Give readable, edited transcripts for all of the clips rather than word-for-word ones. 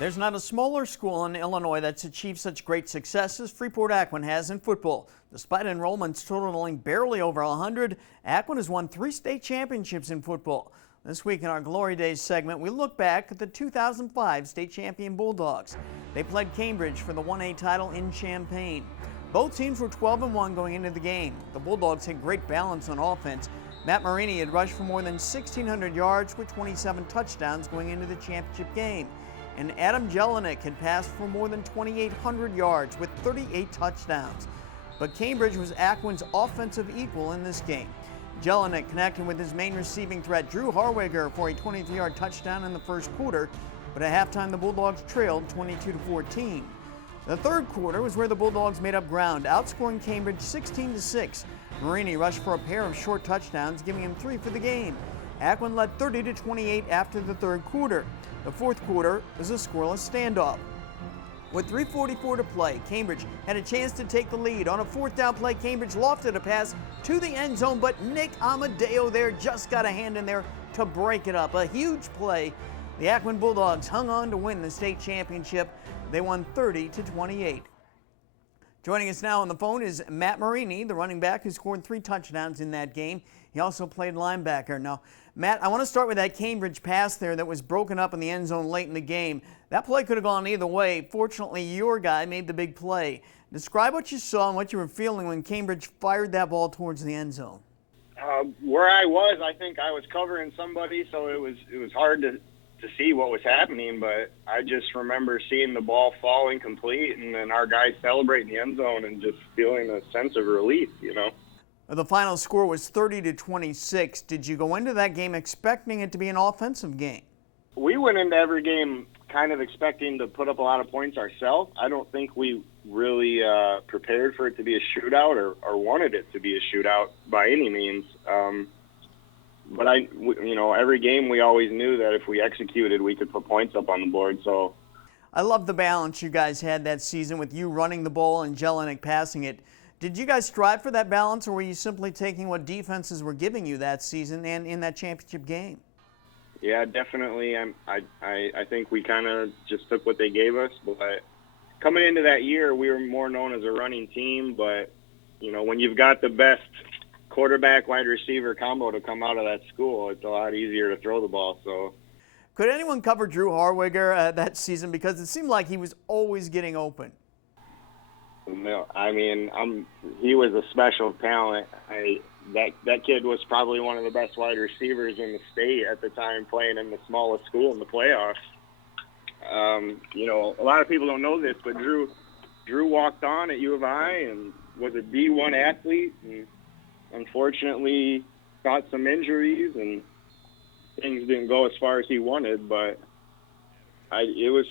There's not a smaller school in Illinois that's achieved such great success as Freeport-Aquin has in football. Despite enrollments totaling barely over 100, Aquin has won 3 state championships in football. This week in our Glory Days segment, we look back at the 2005 state champion Bulldogs. They played Cambridge for the 1A title in Champaign. Both teams were 12-1 going into the game. The Bulldogs had great balance on offense. Matt Marini had rushed for more than 1,600 yards with 27 touchdowns going into the championship game. And Adam Jelinek had passed for more than 2,800 yards with 38 touchdowns. But Cambridge was Aquin's offensive equal in this game. Jelinek connected with his main receiving threat, Drew Harwiger, for a 23-yard touchdown in the first quarter, but at halftime the Bulldogs trailed 22-14. The third quarter was where the Bulldogs made up ground, outscoring Cambridge 16-6. Marini rushed for a pair of short touchdowns, giving him 3 for the game. Aquin led 30-28 after the third quarter. The fourth quarter was a scoreless standoff. With 3:44 to play, Cambridge had a chance to take the lead. On a fourth down play, Cambridge lofted a pass to the end zone, but Nick Amadeo there just got a hand in there to break it up. A huge play. The Aquin Bulldogs hung on to win the state championship. They won 30-28. Joining us now on the phone is Matt Marini, the running back who scored 3 touchdowns in that game. He also played linebacker. Now, Matt, I want to start with that Cambridge pass there that was broken up in the end zone late in the game. That play could have gone either way. Fortunately, your guy made the big play. Describe what you saw and what you were feeling when Cambridge fired that ball towards the end zone. Where I was, I think I was covering somebody, so it was hard to see what was happening, but I just remember seeing the ball fall incomplete and then our guys celebrating the end zone and just feeling a sense of relief, you know. The final score was 30-26. Did you go into that game expecting it to be an offensive game? We went into every game kind of expecting to put up a lot of points ourselves. I don't think we really prepared for it to be a shootout or wanted it to be a shootout by any means. But every game we always knew that if we executed, we could put points up on the board. So I love the balance you guys had that season with you running the ball and Jelinek passing it. Did you guys strive for that balance, or were you simply taking what defenses were giving you that season and in that championship game? Yeah, definitely. I think we kind of just took what they gave us. But coming into that year, we were more known as a running team. But, when you've got the best quarterback wide receiver combo to come out of that school, it's a lot easier to throw the ball. So, could anyone cover Drew Harwiger that season, because it seemed like he was always getting open? No, he was a special talent. That kid was probably one of the best wide receivers in the state at the time, playing in the smallest school in the playoffs. A lot of people don't know this, but Drew walked on at U of I and was a D1 athlete, and unfortunately got some injuries and things didn't go as far as he wanted. But there was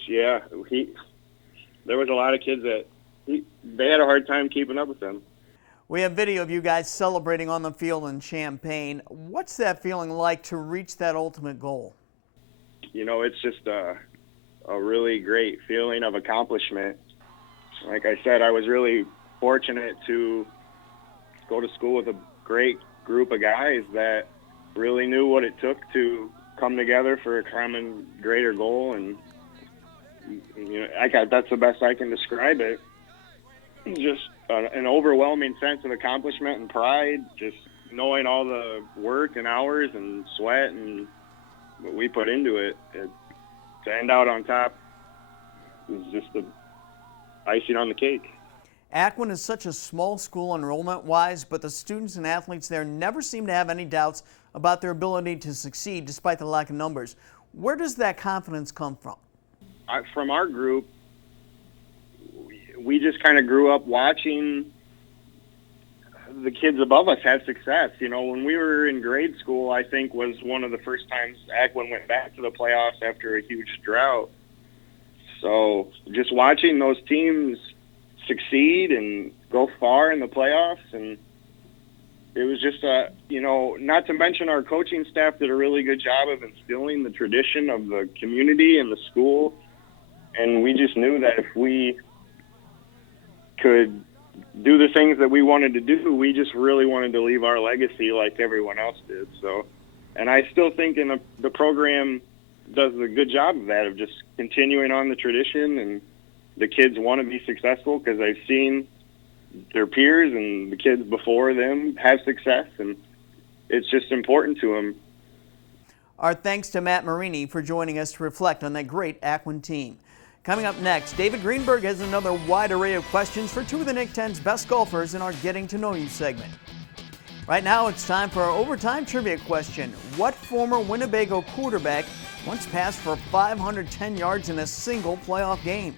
a lot of kids that they had a hard time keeping up with him. We have video of you guys celebrating on the field in Champaign. What's that feeling like to reach that ultimate goal? It's just a really great feeling of accomplishment. Like I said, I was really fortunate to go to school with a great group of guys that really knew what it took to come together for a common greater goal. And, that's the best I can describe it. Just an overwhelming sense of accomplishment and pride, just knowing all the work and hours and sweat and what we put into it. To end out on top is just the icing on the cake. Aquin is such a small school enrollment-wise, but the students and athletes there never seem to have any doubts about their ability to succeed despite the lack of numbers. Where does that confidence come from? From our group, we just kind of grew up watching the kids above us have success. When we were in grade school, I think was one of the first times Aquin went back to the playoffs after a huge drought. So just watching those teams succeed and go far in the playoffs, and it was just not to mention our coaching staff did a really good job of instilling the tradition of the community and the school. And we just knew that if we could do the things that we wanted to do, we just really wanted to leave our legacy like everyone else did. So, and I still think in the program does a good job of that, of just continuing on the tradition, and the kids want to be successful because they've seen their peers and the kids before them have success, and it's just important to them. Our thanks to Matt Marini for joining us to reflect on that great Aquin team. Coming up next, David Greenberg has another wide array of questions for two of the Nick 10's best golfers in our Getting to Know You segment. Right now, it's time for our overtime trivia question. What former Winnebago quarterback once passed for 510 yards in a single playoff game?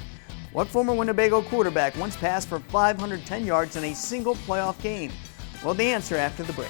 What former Winnebago quarterback once passed for 510 yards in a single playoff game? Well, the answer after the break.